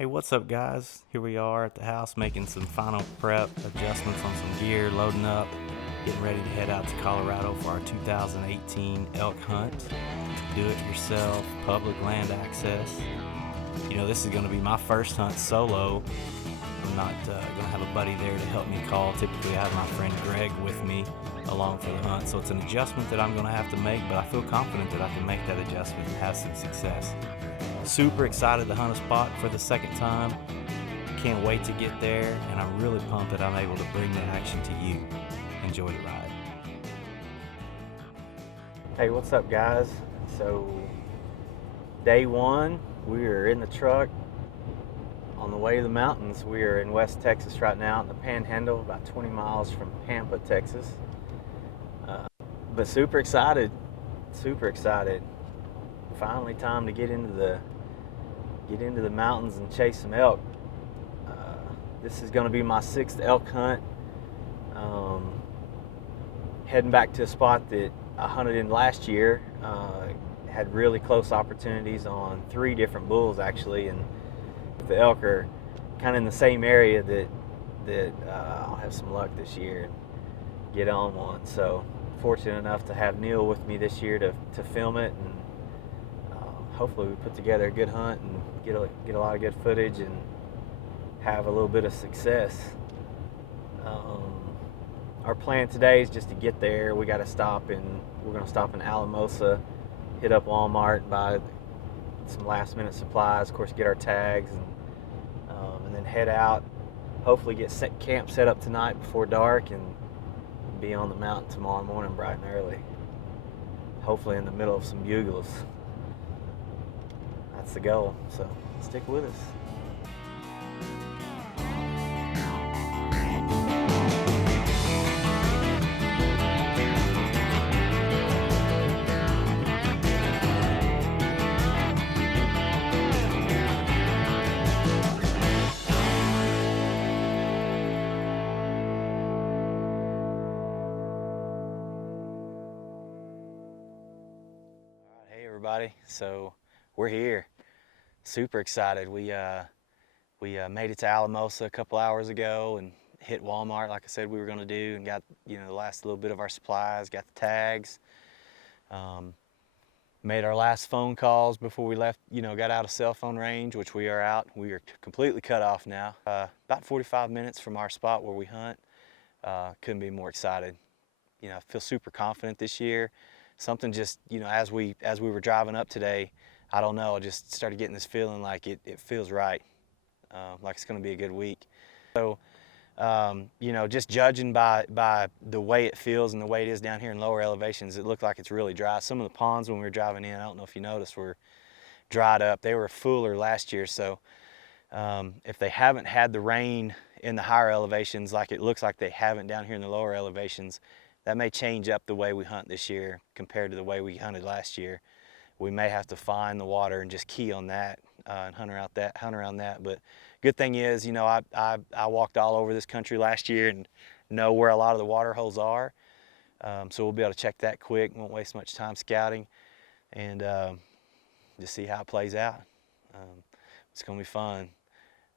Hey, what's up, guys? Here we are at the house making some final prep adjustments on some gear, loading up, getting ready to head out to Colorado for our 2018 elk hunt. Do it yourself, public land access. You know, this is going to be my first hunt solo. I'm not going to have a buddy there to help me call. Typically, I have my friend Greg with me along for the hunt, so it's an adjustment that I'm going to have to make, but I feel confident that I can make that adjustment and have some success. Super excited to hunt a spot for the second time. Can't wait to get there, and I'm really pumped that I'm able to bring the action to you. Enjoy the ride. Hey, what's up, guys? So, day one, we are in the truck on the way to the mountains. We are in West Texas right now, in the Panhandle, about 20 miles from Pampa, Texas. But super excited. Finally, time to get into the mountains and chase some elk. This is going to be my sixth elk hunt. Heading back to a spot that I hunted in last year. Had really close opportunities on 3 different bulls actually, and the elk are kind of in the same area that I'll have some luck this year and get on one. So fortunate enough to have Neil with me this year to film it, and hopefully we put together a good hunt and get a lot of good footage and have a little bit of success. Our plan today is just to get there. We're going to stop in Alamosa, hit up Walmart, buy some last minute supplies, of course get our tags, and then head out. Hopefully get camp set up tonight before dark and be on the mountain tomorrow morning bright and early. Hopefully in the middle of some bugles. That's the goal, so stick with us. Hey everybody, so we're here. Super excited. We made it to Alamosa a couple hours ago and hit Walmart like I said we were going to do, and got the last little bit of our supplies, got the tags. Made our last phone calls before we left, got out of cell phone range, which we are out. We are completely cut off now. About 45 minutes from our spot where we hunt. Couldn't be more excited. I feel super confident this year. Something just, as we were driving up today, I don't know, I just started getting this feeling like it feels right, like it's going to be a good week. So, just judging by the way it feels and the way it is down here in lower elevations, it looked like it's really dry. Some of the ponds when we were driving in, I don't know if you noticed, were dried up. They were fuller last year, so if they haven't had the rain in the higher elevations like it looks like they haven't down here in the lower elevations, that may change up the way we hunt this year compared to the way we hunted last year. We may have to find the water and just key on that and hunt around that. But good thing is, I walked all over this country last year and know where a lot of the water holes are. So we'll be able to check that quick. Won't waste much time scouting, and just see how it plays out. It's gonna be fun.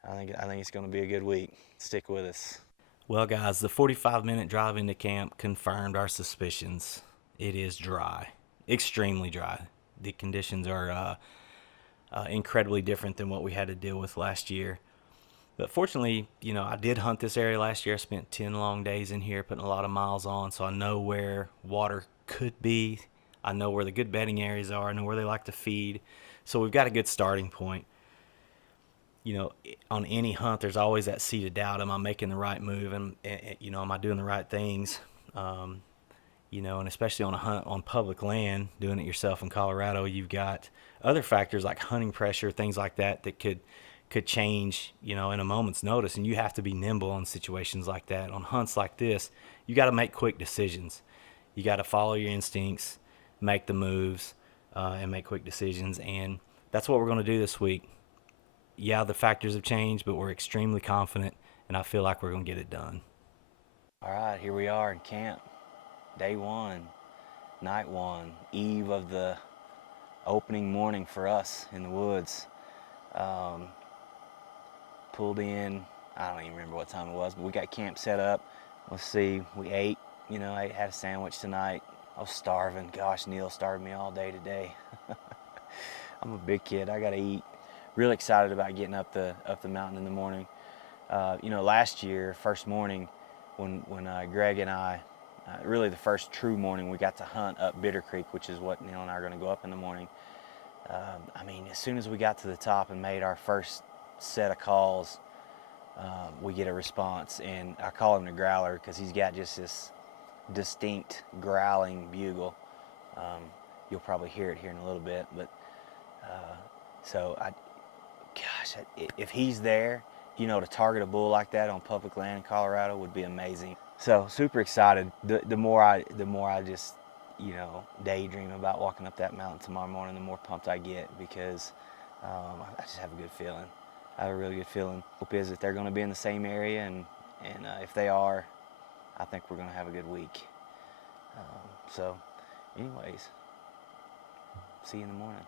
I think it's gonna be a good week. Stick with us. Well, guys, the 45-minute drive into camp confirmed our suspicions. It is dry, extremely dry. The conditions are incredibly different than what we had to deal with last year. But fortunately, I did hunt this area last year. I spent 10 long days in here, putting a lot of miles on, so I know where water could be. I know where the good bedding areas are. I know where they like to feed. So we've got a good starting point. On any hunt, there's always that seed of doubt. Am I making the right move? And am I doing the right things? And especially on a hunt on public land, doing it yourself in Colorado, you've got other factors like hunting pressure, things like that could change, in a moment's notice. And you have to be nimble in situations like that. On hunts like this, you got to make quick decisions. You got to follow your instincts, make the moves, and make quick decisions. And that's what we're going to do this week. Yeah, the factors have changed, but we're extremely confident, and I feel like we're going to get it done. All right, here we are in camp. Day one, night one, eve of the opening morning for us in the woods. pulled in. I don't even remember what time it was, but we got camp set up. Let's see, we ate, had a sandwich tonight. I was starving. Gosh, Neil starved me all day today. I'm a big kid, I gotta eat. Really excited about getting up the mountain in the morning. Last year, first morning, when Greg and I, really the first true morning, we got to hunt up Bitter Creek, which is what Neil and I are gonna go up in the morning. As soon as we got to the top and made our first set of calls, we get a response, and I call him the growler because he's got just this distinct growling bugle. You'll probably hear it here in a little bit, but if he's there, to target a bull like that on public land in Colorado would be amazing. So super excited. The more I just daydream about walking up that mountain tomorrow morning, the more pumped I get, because I just have a good feeling. I have a really good feeling. Hope is that they're going to be in the same area, and if they are, I think we're going to have a good week. So, anyways, see you in the morning.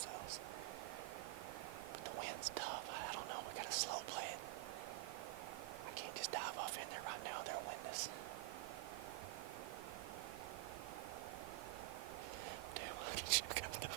ourselves. But the wind's tough. I don't know. We gotta slow play it. I can't just dive off in there right now. They'll wind us. Dude, look at you coming up.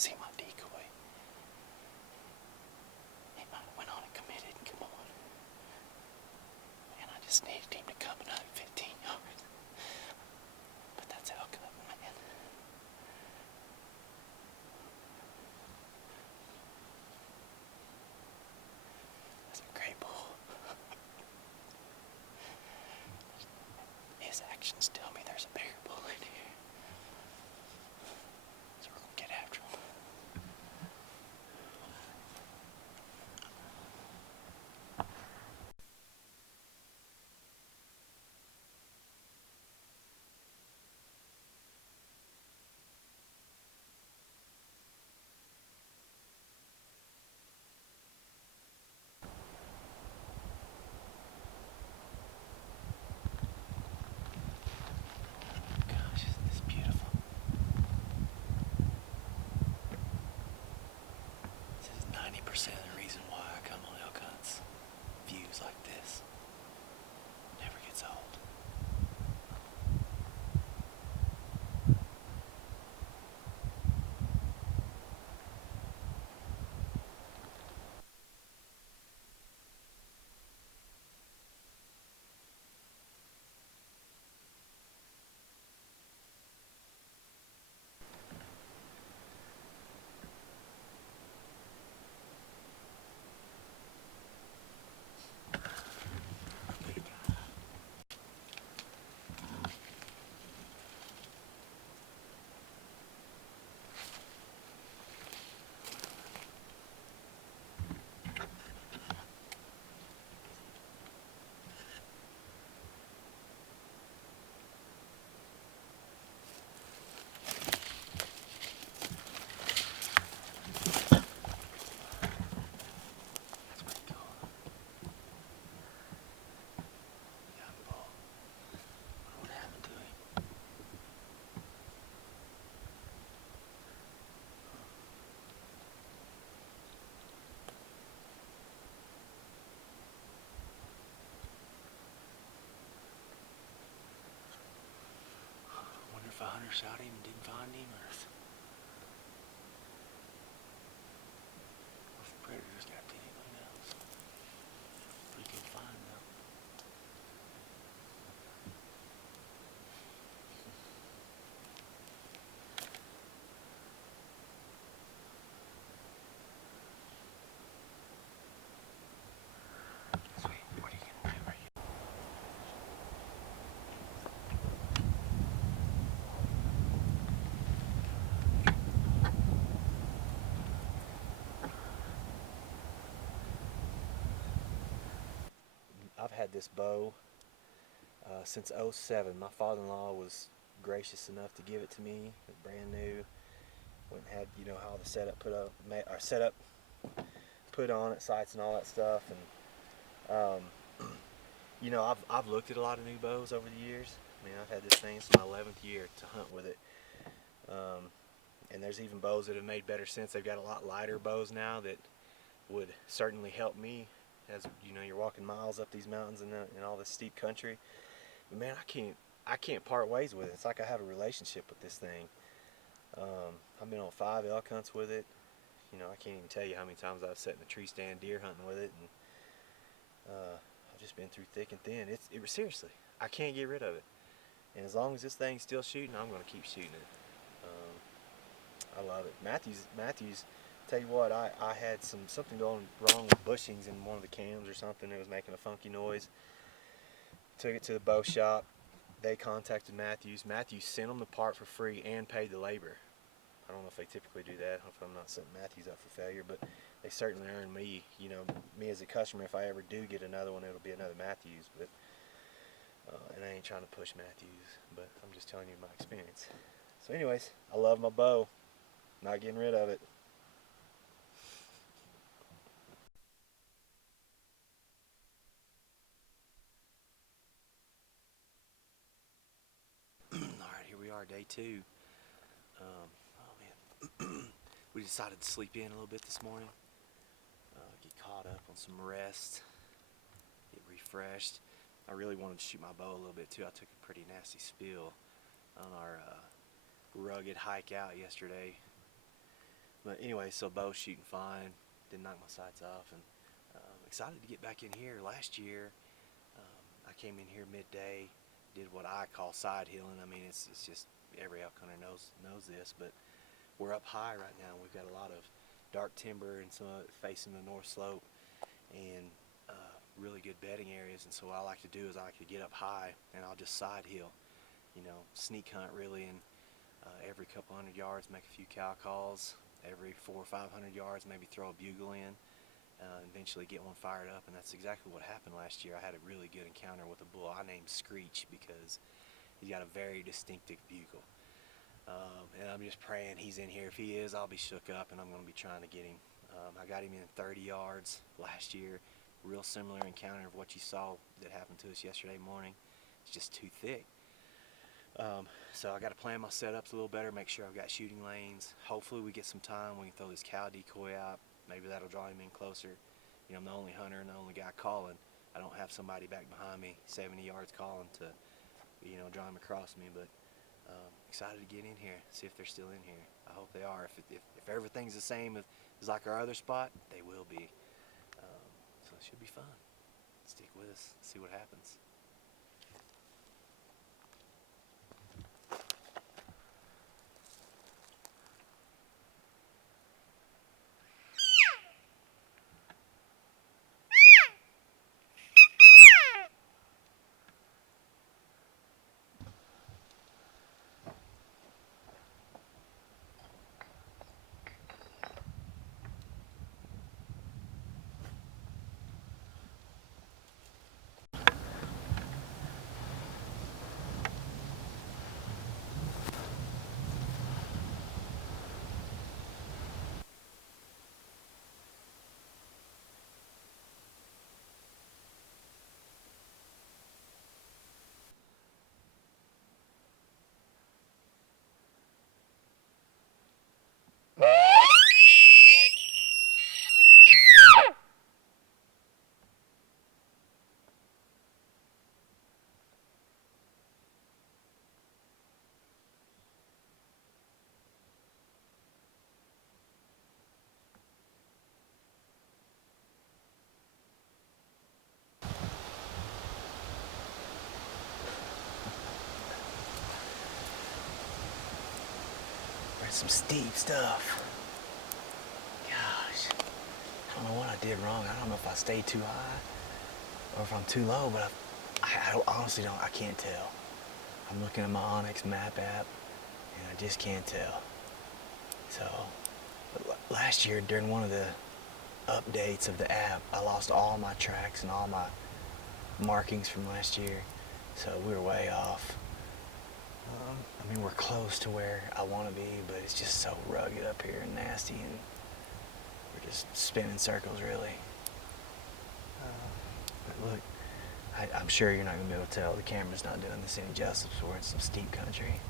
See my decoy. He might have went on and committed. Come on. And I just needed him to come another 15 yards. But that's elk hunting, man. That's a great bull. His actions tell me there's a bigger bull in here. So we're gonna get after him. Gosh, isn't this beautiful? This is 90% of the reason why I come on elk hunts. Views like this. Never gets old. If a hunter shot him and didn't find him, or if the predators got to him, who knows? Pretty good find though. Sweet, what are you gonna do? I've had this bow since '07. My father-in-law was gracious enough to give it to me. It was brand new. Went and had, you know, how the setup put on it, sights and all that stuff. And you know, I've looked at a lot of new bows over the years. I mean, I've had this thing since my 11th year to hunt with it. And there's even bows that have made better sense. They've got a lot lighter bows now that would certainly help me as, you know, you're walking miles up these mountains and all this steep country. But man, I can't part ways with it. It's like I have a relationship with this thing. I've been on 5 elk hunts with it. You know, I can't even tell you how many times I've sat in a tree stand deer hunting with it, and I've just been through thick and thin. Seriously, I can't get rid of it. And as long as this thing's still shooting, I'm going to keep shooting it. I love it. Matthews, tell you what, I had something going wrong with bushings in one of the cams or something. It was making a funky noise. Took it to the bow shop. They contacted Matthews. Matthews sent them the part for free and paid the labor. I don't know if they typically do that. Hopefully I'm not setting Matthews up for failure, but they certainly earned me, you know, me as a customer. If I ever do get another one, it'll be another Matthews. But and I ain't trying to push Matthews, but I'm just telling you my experience. So anyways, I love my bow. Not getting rid of it. Alright, here we are, day 2. Oh man. We decided to sleep in a little bit this morning. Get caught up on some rest. Get refreshed. I really wanted to shoot my bow a little bit too. I took a pretty nasty spill on our rugged hike out yesterday. But anyway, so bow's shooting fine. Didn't knock my sights off, and excited to get back in here. Last year, I came in here midday, did what I call side heeling. I mean, it's just every elk hunter knows this, but we're up high right now. We've got a lot of dark timber and some of it facing the north slope, and really good bedding areas. And so what I like to do is I like to get up high, and I'll just side heel, sneak hunt really, and every couple hundred yards make a few cow calls. Every 400 or 500 yards, maybe throw a bugle in. Eventually get one fired up, and that's exactly what happened last year. I had a really good encounter with a bull I named Screech because he's got a very distinctive bugle. And I'm just praying he's in here. If he is, I'll be shook up, and I'm going to be trying to get him. I got him in 30 yards last year. Real similar encounter of what you saw that happened to us yesterday morning. It's just too thick. So I got to plan my setups a little better, make sure I've got shooting lanes. Hopefully we get some time, we can throw this cow decoy out. Maybe that'll draw him in closer. I'm the only hunter and the only guy calling. I don't have somebody back behind me 70 yards calling to, draw him across me. But excited to get in here, see if they're still in here. I hope they are. If everything's the same as like our other spot, they will be. So it should be fun. Stick with us, see what happens. Some steep stuff. Gosh, I don't know what I did wrong. I don't know if I stayed too high or if I'm too low, but I honestly don't. I can't tell. I'm looking at my onX map app, and I just can't tell. So, last year during one of the updates of the app, I lost all my tracks and all my markings from last year. So we were way off. I mean, we're close to where I want to be, but it's just so rugged up here and nasty, and we're just spinning circles, really. But look, I'm sure you're not going to be able to tell. The camera's not doing this any justice. We're in some steep country.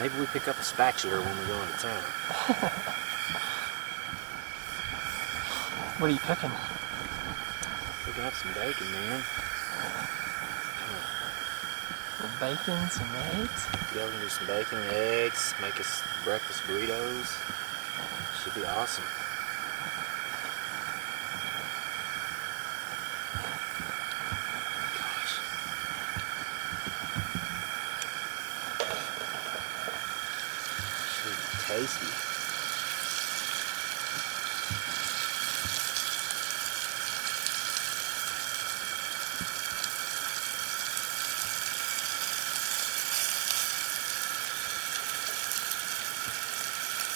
Maybe we pick up a spatula when we go into town. What are you cooking? Cooking up some bacon, man. Some bacon, some eggs? Yeah, we can do some bacon and eggs, make us breakfast burritos. Should be awesome. Tasty.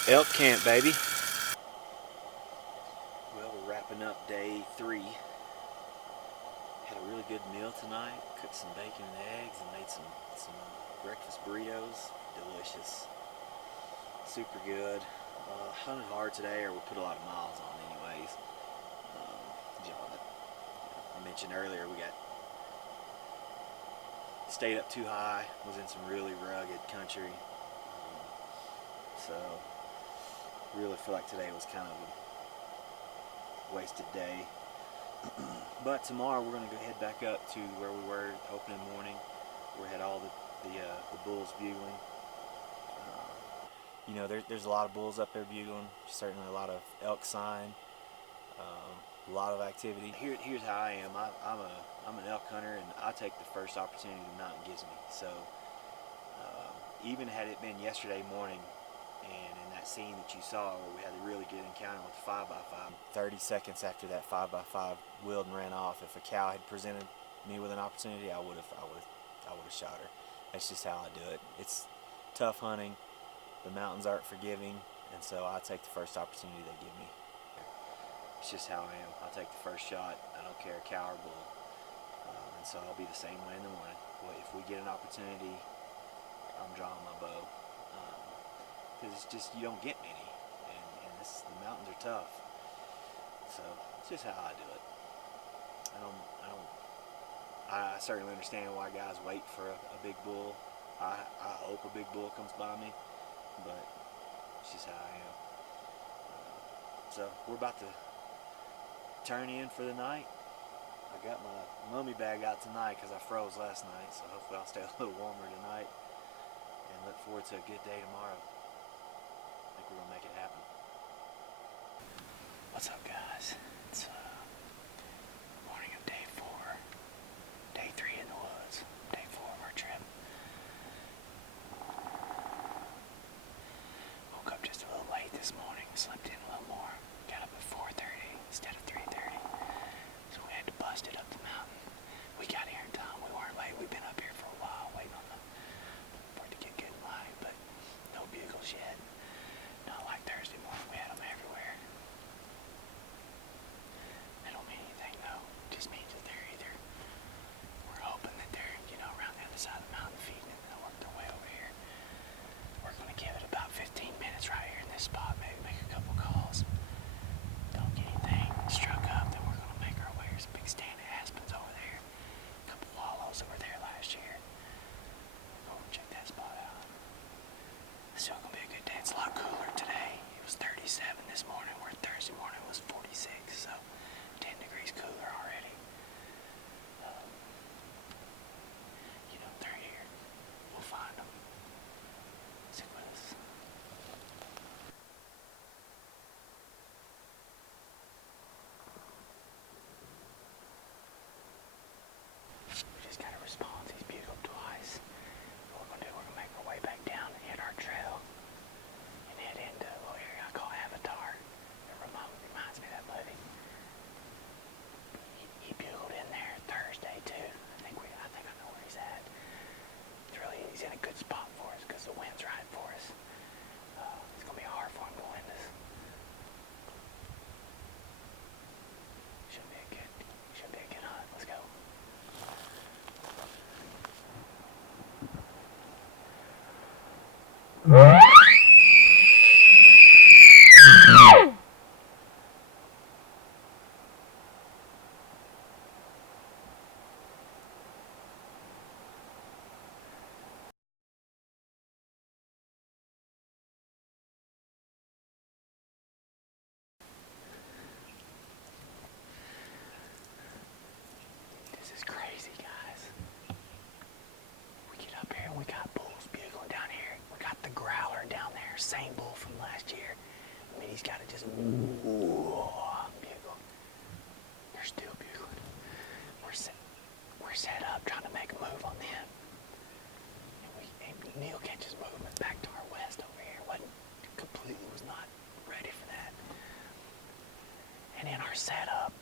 Elk camp, baby. Well, we're wrapping up day 3. Had a really good meal tonight. Cooked some bacon and eggs and made some breakfast burritos. Delicious. Super good. Hunted hard today, or we put a lot of miles on anyways. I mentioned earlier, we got stayed up too high, was in some really rugged country. So really feel like today was kind of a wasted day. But tomorrow we're going to go head back up to where we were opening morning. We had all the bulls bugling. You know, there's a lot of bulls up there bugling. Certainly a lot of elk sign. A lot of activity. Here's how I am. I'm an elk hunter, and I take the first opportunity the mountain gives me. So even had it been yesterday morning, and in that scene that you saw where we had a really good encounter with the 5x5, 30 seconds after that 5x5 wheeled and ran off, if a cow had presented me with an opportunity, I would have shot her. That's just how I do it. It's tough hunting. The mountains aren't forgiving, and so I take the first opportunity they give me. It's just how I am. I'll take the first shot. I don't care, cow or bull. And so I'll be the same way in the morning. If we get an opportunity, I'm drawing my bow. Because it's just, you don't get many. And the mountains are tough. So it's just how I do it. I certainly understand why guys wait for a big bull. I hope a big bull comes by me. But it's just how I am. So we're about to turn in for the night. I got my mummy bag out tonight because I froze last night, so hopefully I'll stay a little warmer tonight, and look forward to a good day tomorrow. I think we're gonna make it happen. What's up, guys? It's morning of day 4, day 3 in the woods, day 4 of our trip. Woke up just a little late this morning, slept in a little more, got up at 4:30 instead of 3:30. So we had to bust it up the mountain. We got here in time. We weren't late. We've been up here for a while waiting for it to get good and light, but no bugles yet. Not like Thursday morning. We had them everywhere. They don't mean anything though. It just means that we're hoping that they're, around the other side of the mountain feeding, and they'll work their way over here. We're going to give it about 15 minutes right here in this spot. Maybe make a couple calls. Don't get anything struck up, then we're going to make our way. There's a big stand of aspens over there. A couple wallows that were there last year. Go over and check that spot out. It's still going to be a good day. It's a lot cooler today. It was 37 this morning, where Thursday morning was 46, so 10 degrees cooler already. They're here. We'll find them. Stick with us. We just gotta respond. He's bugled twice. What we're gonna do, we're gonna make our way back down and hit our trail and head into a little area I call Avatar. It reminds me of that movie. He bugled in there Thursday too. I think I know where he's at. He's in a good spot for us because the wind's right for us. It's gonna be hard for him to win this. Should be a good hunt. Let's go. This is crazy, guys. We get up here and we got bulls bugling down here. We got the growler down there, same bull from last year. I mean, he's got to just bugle. They're still bugling. We're set up trying to make a move on them. And Neil can't just move us back to our west over here. Was not ready for that. And in our setup,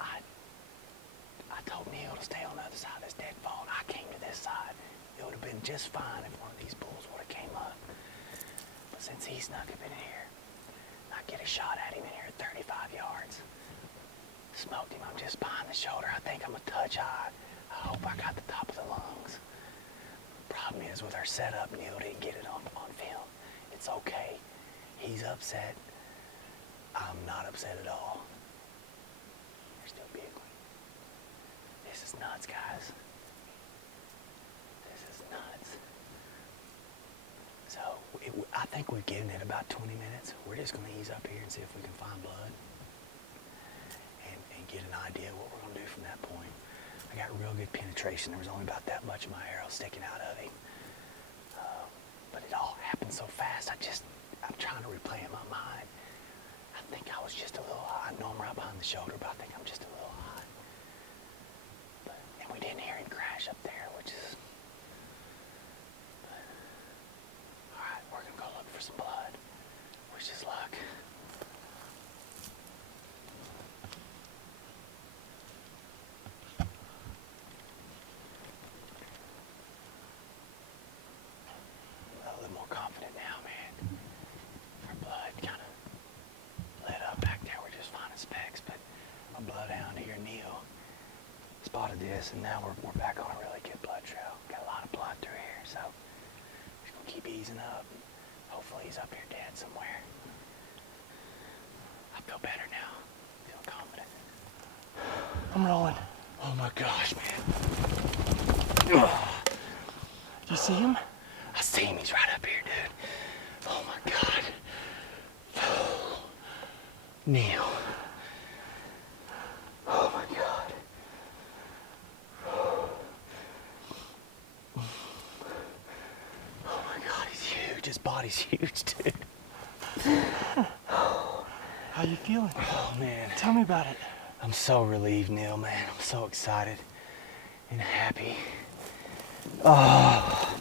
I told Neil to stay on the other side of this deadfall. I came to this side. It would have been just fine if one of these bulls would have came up. since he snuck up in here, I get a shot at him in here at 35 yards. Smoked him. I'm just behind the shoulder. I think I'm a touch high. I hope I got the top of the lungs. Problem is with our setup, Neil didn't get it on film. It's okay. He's upset. I'm not upset at all. There's still a big one. This is nuts, guys. This is nuts. So I think we've given it about 20 minutes. We're just going to ease up here and see if we can find blood and get an idea what we're going to do from that point. I got real good penetration. There was only about that much of my arrow sticking out of him. But it all happened so fast. I'm trying to replay in my mind. I think I was just a little high. I know I'm right behind the shoulder, but I think I'm just a little high. And we didn't hear him crash up there, which is... All right, we're going to go look for some blood. Wish us luck. A little more confident now, man. Our blood kind of lit up back there. We're just finding specks, but a bloodhound here, Neil, spotted this, and now we're back on a really good blood trail. Got a lot of blood through here, so we're just gonna keep easing up. Hopefully he's up here dead somewhere. I feel better now. Feel confident. I'm rolling. Oh my gosh, man. Do you see him? I see him. He's right up here, dude. Oh my God. Neil. Oh my God. Oh my God, he's huge. His body's huge, dude. How you feeling? Oh man. Tell me about it. I'm so relieved, Neil, man. I'm so excited and happy. Oh.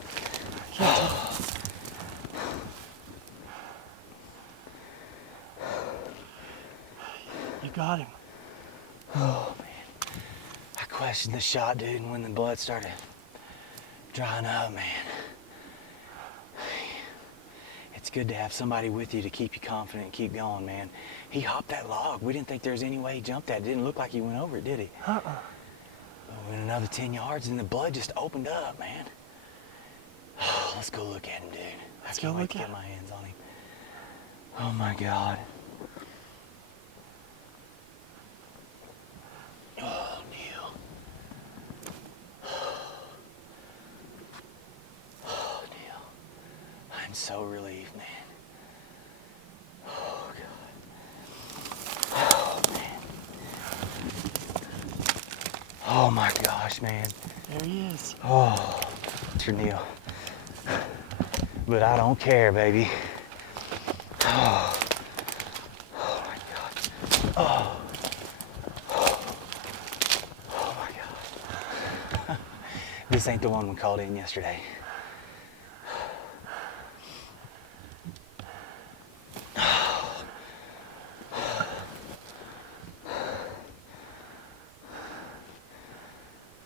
You got him. Oh man. I questioned the shot, dude, and when the blood started drying up, man. It's good to have somebody with you to keep you confident and keep going, man. He hopped that log. We didn't think there was any way he jumped that. It didn't look like he went over it, did he? Uh-uh. We went another 10 yards and the blood just opened up, man. Oh, let's go look at him, dude. Let's I can't go wait look to at get him. my hands on him. Oh my God. Oh, Neil. Oh, Neil. I'm so relieved, man. Oh, God. Oh, man. Oh, my gosh, man. There he is. Oh, it's your Neil. But I don't care, baby. Oh, oh my God. Oh. Oh my God. This ain't the one we called in yesterday.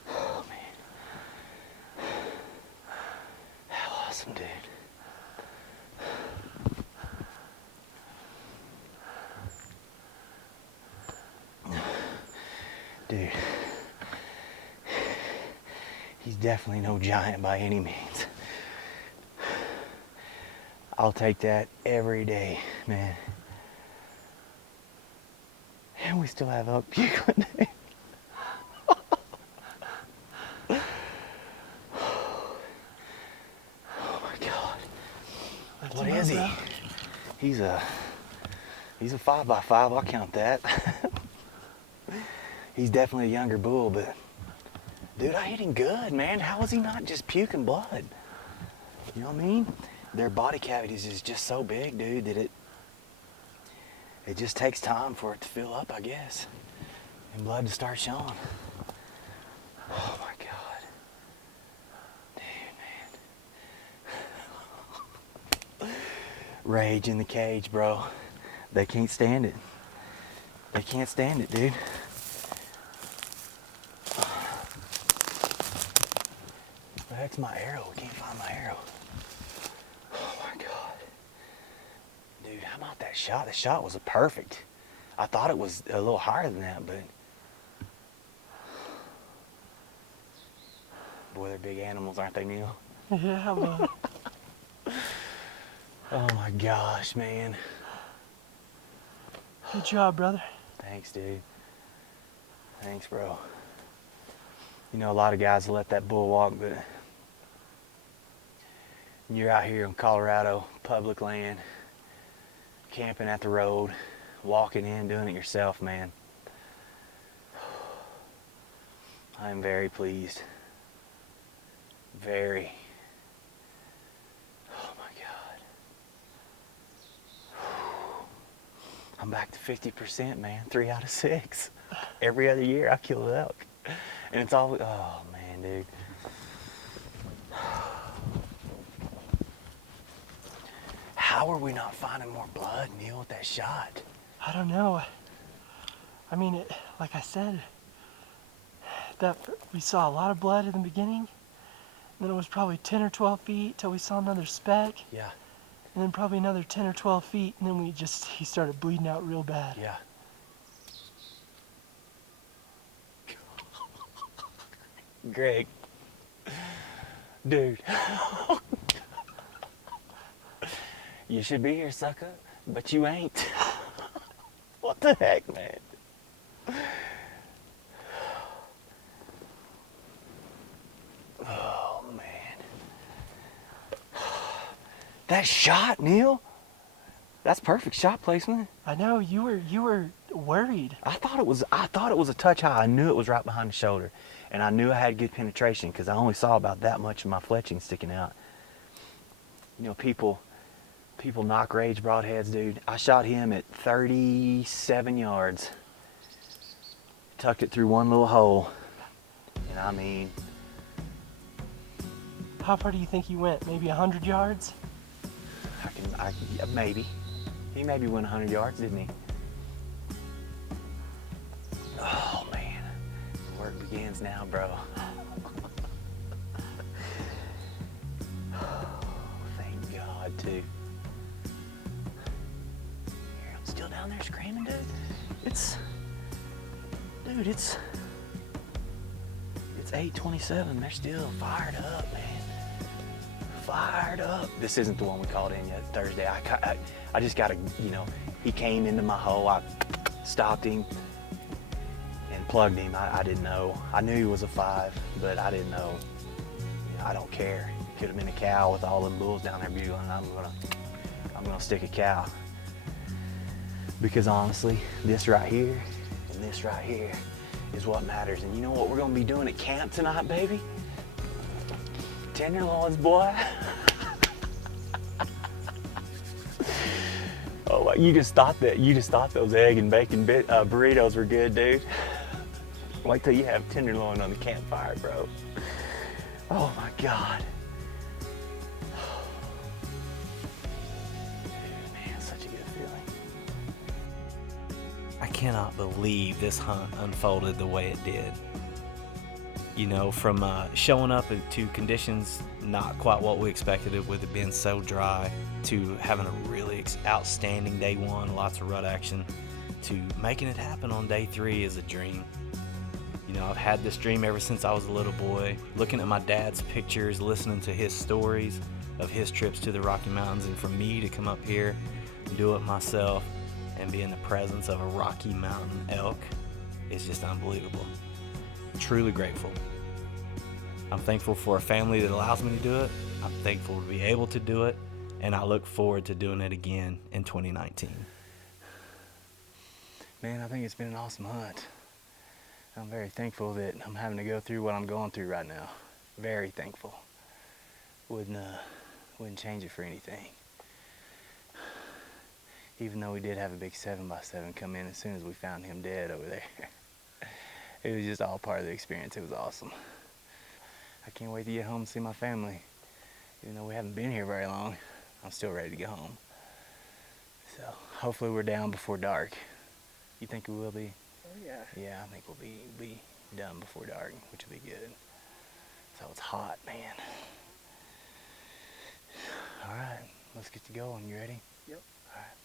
Oh man. How awesome, dude. Dude, he's definitely no giant by any means. I'll take that every day, man. And we still have Elk Buchan. Oh my God. Let What him is he? out. He's a 5x5, I'll count that. He's definitely a younger bull, but dude, I hit him good, man. How is he not just puking blood? You know what I mean? Their body cavities is just so big, dude, that it just takes time for it to fill up, I guess, and blood to start showing. Oh my God. Dude, man. Rage in the cage, bro. They can't stand it. They can't stand it, dude. Where the heck's my arrow? We can't find my arrow. Oh my God. Dude, how about that shot? The shot was perfect. I thought it was a little higher than that, but boy, they're big animals, aren't they, Neil? Yeah, but Oh my gosh, man. good job, brother. Thanks, dude. Thanks, bro. You know, a lot of guys let that bull walk, but you're out here in Colorado, public land, camping at the road, walking in, doing it yourself, man. I'm very pleased. Very. Oh my God. I'm back to 50%, man. 3 out of 6. Every other year I kill an elk. And it's always, oh man, dude. How are we not finding more blood, Neil, with that shot? I don't know. I mean, like I said, that we saw a lot of blood in the beginning. Then it was probably 10 or 12 feet till we saw another speck. Yeah, And then probably another 10 or 12 feet. And then he started bleeding out real bad. yeah. Greg. Dude. You should be here, sucker, but you ain't. What the heck, man? Oh, man. That shot, Neil. That's perfect shot placement. I know you were worried. I thought it was a touch high. I knew it was right behind the shoulder, and I knew I had good penetration because I only saw about that much of my fletching sticking out. You know, people knock rage broadheads, dude. I shot him at 37 yards, tucked it through one little hole, and I mean, How far do you think he went? Maybe 100 yards? yeah, maybe. He maybe went 100 yards, didn't he? Oh man, the work begins now, bro. Thank God, too. Here, I'm still down there screaming, dude. It's 8:27. They're still fired up, man. Fired up. This isn't the one we called in yet. Thursday. I just gotta, he came into my hole. I stopped him and plugged him. I didn't know. I knew he was a 5, but I didn't know. I don't care. Could have been a cow with all them bulls down there bugling. I'm gonna stick a cow. Because honestly, this right here and this right here is what matters. And you know what we're gonna be doing at camp tonight, baby? Tenderloins, boy. Oh, you just thought those egg and bacon burritos were good, dude. Wait till you have tenderloin on the campfire, bro. Oh my God. Dude, man, such a good feeling. I cannot believe this hunt unfolded the way it did. You know, from showing up to conditions not quite what we expected it with it being so dry, to having a really outstanding day 1, lots of rut action, to making it happen on day 3 is a dream. You know, I've had this dream ever since I was a little boy, looking at my dad's pictures, listening to his stories of his trips to the Rocky Mountains, and for me to come up here and do it myself and be in the presence of a Rocky Mountain elk is just unbelievable. Truly grateful. I'm thankful for a family that allows me to do it. I'm thankful to be able to do it, and I look forward to doing it again in 2019. Man, I think it's been an awesome hunt. I'm very thankful that I'm having to go through what I'm going through right now. Very thankful. Wouldn't change it for anything. Even though we did have a big 7x7 come in as soon as we found him dead over there. It was just all part of the experience. It was awesome. I can't wait to get home and see my family. Even though we haven't been here very long, I'm still ready to go home. So hopefully we're down before dark. You think we will be? Oh yeah. Yeah, I think we'll be done before dark, which will be good. So it's hot, man. All right, let's get to going. You ready? Yep. All right.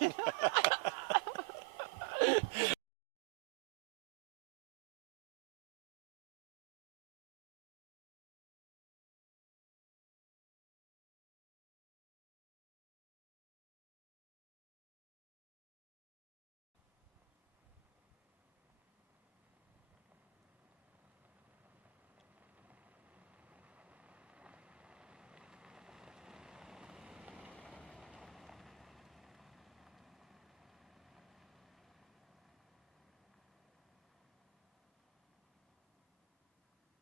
it.